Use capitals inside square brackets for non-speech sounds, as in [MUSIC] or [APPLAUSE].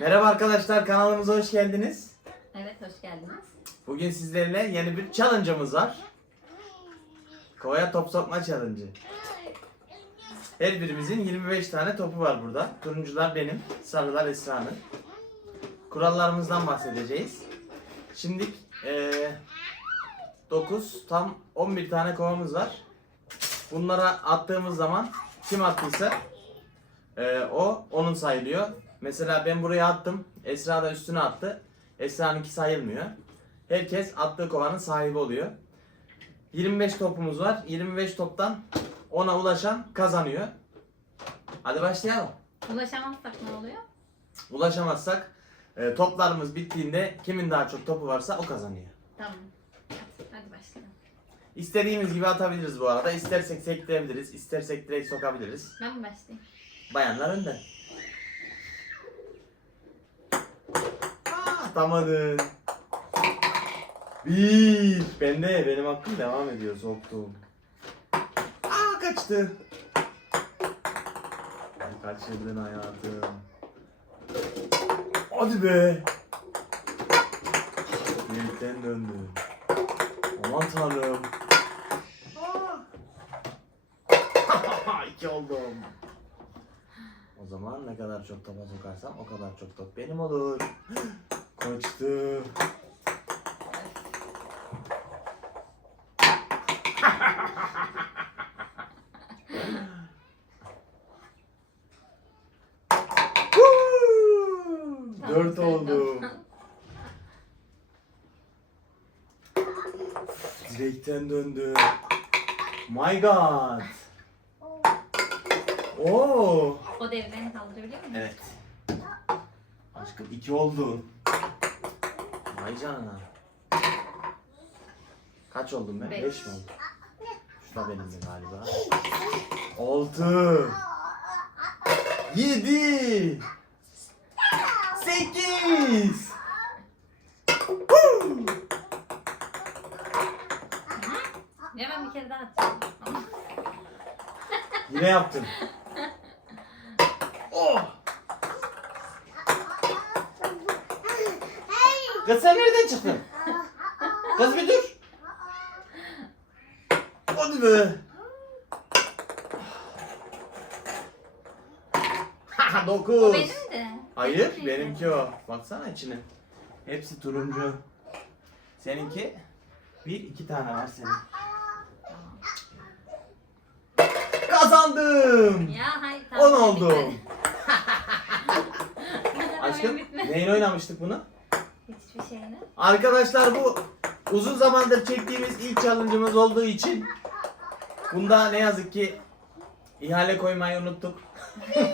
Merhaba arkadaşlar kanalımıza hoş geldiniz. Evet hoş geldiniz. Bugün sizlerle yeni bir challenge'ımız var. Kovaya top sokma challenge'ı. Her birimizin 25 tane topu var burada. Turuncular benim, sarılar Esra'nın. Kurallarımızdan bahsedeceğiz. Şimdi 9 tam 11 tane kovamız var. Bunlara attığımız zaman kim attıysa e, o onun sayılıyor. Mesela ben buraya attım. Esra da üstüne attı. Esra'nınki sayılmıyor. Herkes attığı kovanın sahibi oluyor. 25 topumuz var. 25 toptan 10'a ulaşan kazanıyor. Hadi başlayalım. Ulaşamazsak ne oluyor? Ulaşamazsak e, toplarımız bittiğinde kimin daha çok topu varsa o kazanıyor. Tamam. Hadi, başlayalım. İstediğimiz gibi atabiliriz bu arada. İstersek sektirebiliriz, istersek direkt sokabiliriz. Ben mi başlayayım? Bayanlar önde. Aa, atamadın. Bir. Bende benim hakkım devam ediyor soktum. Aa kaçtı. Ay, Kaçırdın hayatım. Hadi be. Birlikten döndü. Aman tanrım. Aa. [LAUGHS] İki oldum. O zaman ne kadar çok topa sokarsam o kadar çok top benim olur. Kaçtı. Dört oldu. Direkten döndü. My God. Oo. O devreni kaldırabiliyor muyum? Evet. Aşkım iki oldu. Vay canına. Kaç oldum ben? Beş. Beş mi oldum? Şu da benim de galiba. Altı. Yedi. Sekiz. Ben bir kere daha atacağım. Yine yaptın. [LAUGHS] Oh! Kız sen nereden çıktın? Kız bir dur. Hadi be. Ha, o Dokuz. benim de. Hayır Benim benimki o. Baksana içine. Hepsi turuncu. Seninki bir iki tane var senin. Kazandım. Ya hayır On oldu. bitmedi. [LAUGHS] Aşkım Bitmedi. neyin oynamıştık bunu? Hiçbir şeyini. Arkadaşlar bu uzun zamandır çektiğimiz ilk challenge'ımız olduğu için bunda ne yazık ki ihale koymayı unuttuk. [LAUGHS]